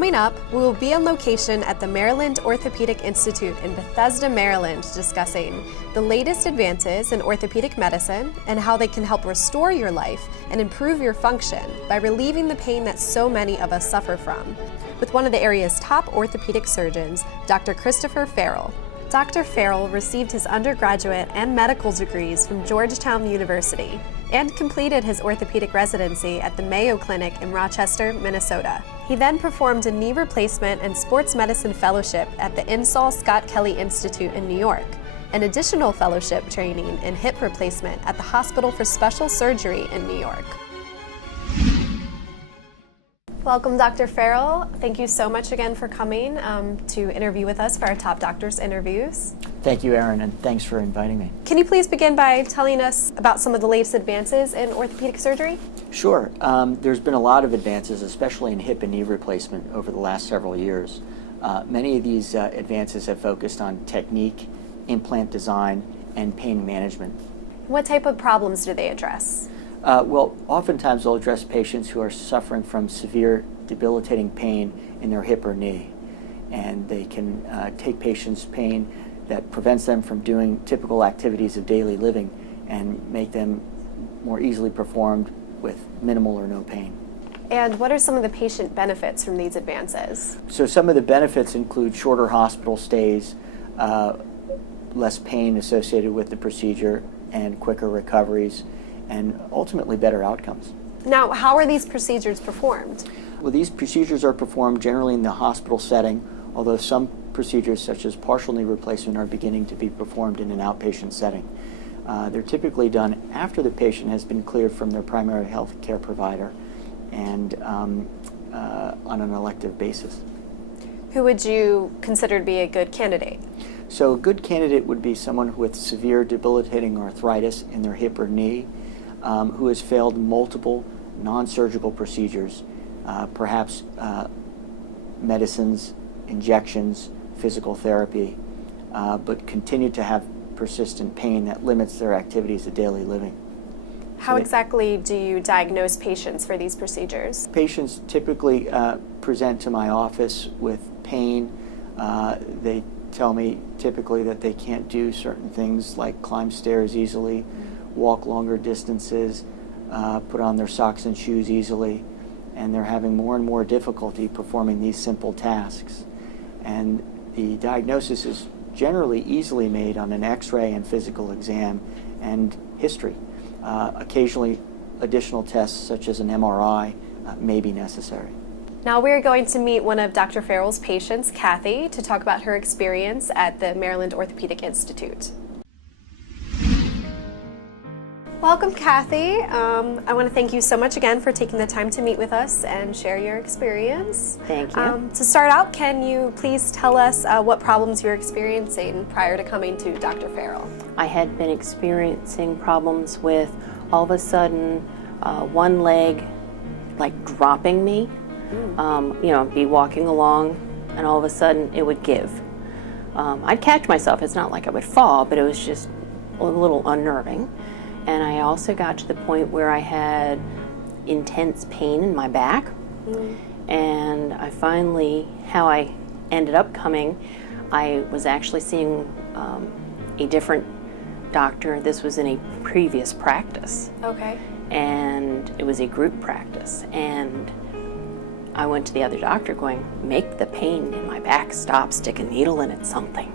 Coming up, we will be on location at the Maryland Orthopedic Institute in Bethesda, Maryland, discussing the latest advances in orthopedic medicine and how they can help restore your life and improve your function by relieving the pain that so many of us suffer from, with one of the area's top orthopedic surgeons, Dr. Christopher Farrell. Dr. Farrell received his undergraduate and medical degrees from Georgetown University and completed his orthopedic residency at the Mayo Clinic in Rochester, Minnesota. He then performed a knee replacement and sports medicine fellowship at the Insull Scott Kelly Institute in New York, an additional fellowship training in hip replacement at the Hospital for Special Surgery in New York. Welcome, Dr. Farrell. Thank you so much again for coming to interview with us for our Top Doctors interviews. Thank you, Erin, and thanks for inviting me. Can you please begin by telling us about some of the latest advances in orthopedic surgery? Sure. There's been a lot of advances, especially in hip and knee replacement over the last several years. Many of these advances have focused on technique, implant design, and pain management. What type of problems do they address? Well, oftentimes they'll address patients who are suffering from severe debilitating pain in their hip or knee. And they can take patients' pain that prevents them from doing typical activities of daily living and make them more easily performed with minimal or no pain. And what are some of the patient benefits from these advances? So some of the benefits include shorter hospital stays, less pain associated with the procedure, and quicker recoveries, and ultimately better outcomes. Now, how are these procedures performed? Well, these procedures are performed generally in the hospital setting, although some procedures such as partial knee replacement are beginning to be performed in an outpatient setting. They're typically done after the patient has been cleared from their primary health care provider and on an elective basis. Who would you consider to be a good candidate? So a good candidate would be someone with severe debilitating arthritis in their hip or knee, who has failed multiple non-surgical procedures, perhaps medicines, injections, physical therapy, but continue to have persistent pain that limits their activities of daily living. How exactly do you diagnose patients for these procedures? Patients typically present to my office with pain. They tell me typically that they can't do certain things like climb stairs easily, walk longer distances, put on their socks and shoes easily, and they're having more and more difficulty performing these simple tasks. And the diagnosis is generally easily made on an x-ray and physical exam and history. Occasionally, additional tests such as an MRI may be necessary. Now we're going to meet one of Dr. Farrell's patients, Kathy, to talk about her experience at the Maryland Orthopedic Institute. Welcome, Kathy. I want to thank you so much again for taking the time to meet with us and share your experience. Thank you. To start out, can you please tell us what problems you're experiencing prior to coming to Dr. Farrell? I had been experiencing problems with all of a sudden one leg like dropping me. Be walking along and all of a sudden it would give. I'd catch myself. It's not like I would fall, but it was just a little unnerving. And I also got to the point where I had intense pain in my back. And I finally, how I ended up coming, I was actually seeing a different doctor. This was in a previous practice. Okay. And it was a group practice. And I went to the other doctor going, make the pain in my back stop, stick a needle in it, something.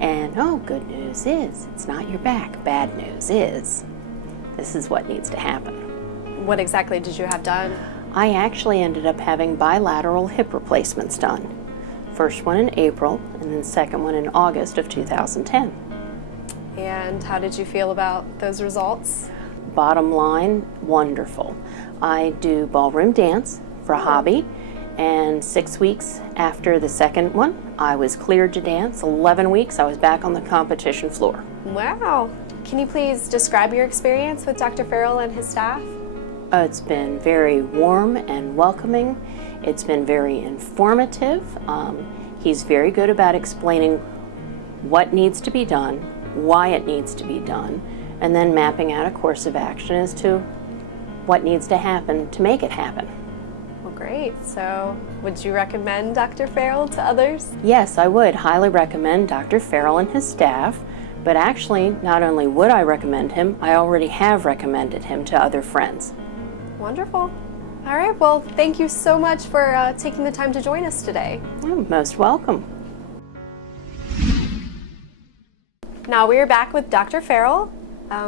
And good news is, it's not your back. Bad news is, this is what needs to happen. What exactly did you have done? I actually ended up having bilateral hip replacements done. First one in April, and then second one in August of 2010. And how did you feel about those results? Bottom line, wonderful. I do ballroom dance for a hobby, and 6 weeks after the second one, I was cleared to dance. 11 weeks, I was back on the competition floor. Wow. Can you please describe your experience with Dr. Farrell and his staff? It's been very warm and welcoming. It's been very informative. He's very good about explaining what needs to be done, why it needs to be done, and then mapping out a course of action as to what needs to happen to make it happen. Well, great. So Would you recommend Dr. Farrell to others? Yes, I would highly recommend Dr. Farrell and his staff, but actually, not only would I recommend him, I already have recommended him to other friends. Wonderful. All right, well, thank you so much for taking the time to join us today. You're most welcome. Now we are back with Dr. Farrell.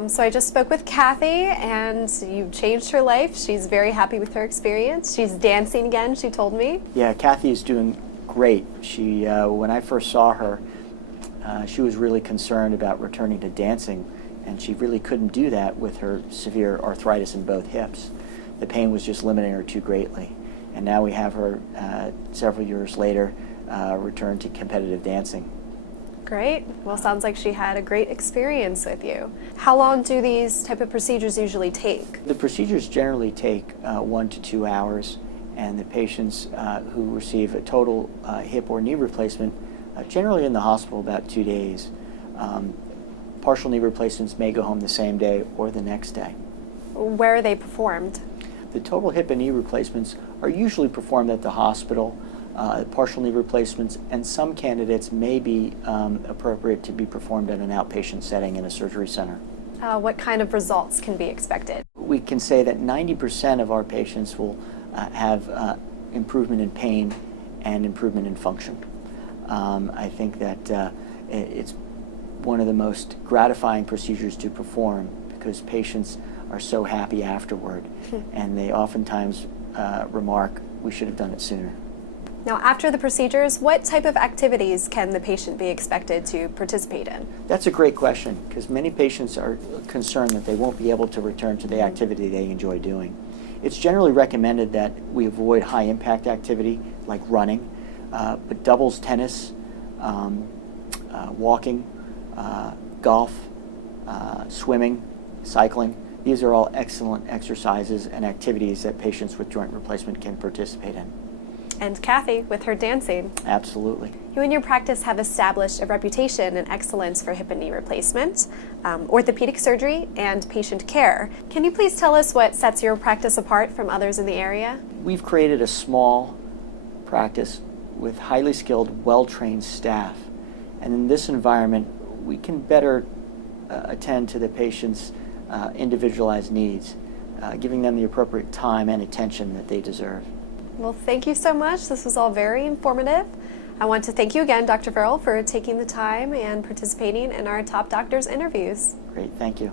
So I just spoke with Kathy, and you changed her life. She's very happy with her experience. She's dancing again, she told me. Yeah, Kathy is doing great. She, when I first saw her, she was really concerned about returning to dancing, and she really couldn't do that with her severe arthritis in both hips. The pain was just limiting her too greatly. And now we have her, several years later, return to competitive dancing. Great. Well, sounds like she had a great experience with you. How long do these type of procedures usually take? The procedures generally take 1 to 2 hours, and the patients who receive a total hip or knee replacement generally in the hospital about 2 days. Partial knee replacements may go home the same day or the next day. Where are they performed? The total hip and knee replacements are usually performed at the hospital. Partial knee replacements and some candidates may be appropriate to be performed at an outpatient setting in a surgery center. What kind of results can be expected? We can say that 90% of our patients will have improvement in pain and improvement in function. I think that it's one of the most gratifying procedures to perform because patients are so happy afterward, and they oftentimes remark, "We should have done it sooner." Now, after the procedures, what type of activities can the patient be expected to participate in? That's a great question because many patients are concerned that they won't be able to return to the activity they enjoy doing. It's generally recommended that we avoid high-impact activity like running, but doubles tennis, walking, golf, swimming, cycling. These are all excellent exercises and activities that patients with joint replacement can participate in. And Kathy, with her dancing. Absolutely. You and your practice have established a reputation and excellence for hip and knee replacement, orthopedic surgery, and patient care. Can you please tell us what sets your practice apart from others in the area? We've created a small practice with highly skilled, well-trained staff. And in this environment, we can better attend to the patient's individualized needs, giving them the appropriate time and attention that they deserve. Well, thank you so much. This was all very informative. I want to thank you again, Dr. Farrell, for taking the time and participating in our Top Doctors interviews. Great, thank you.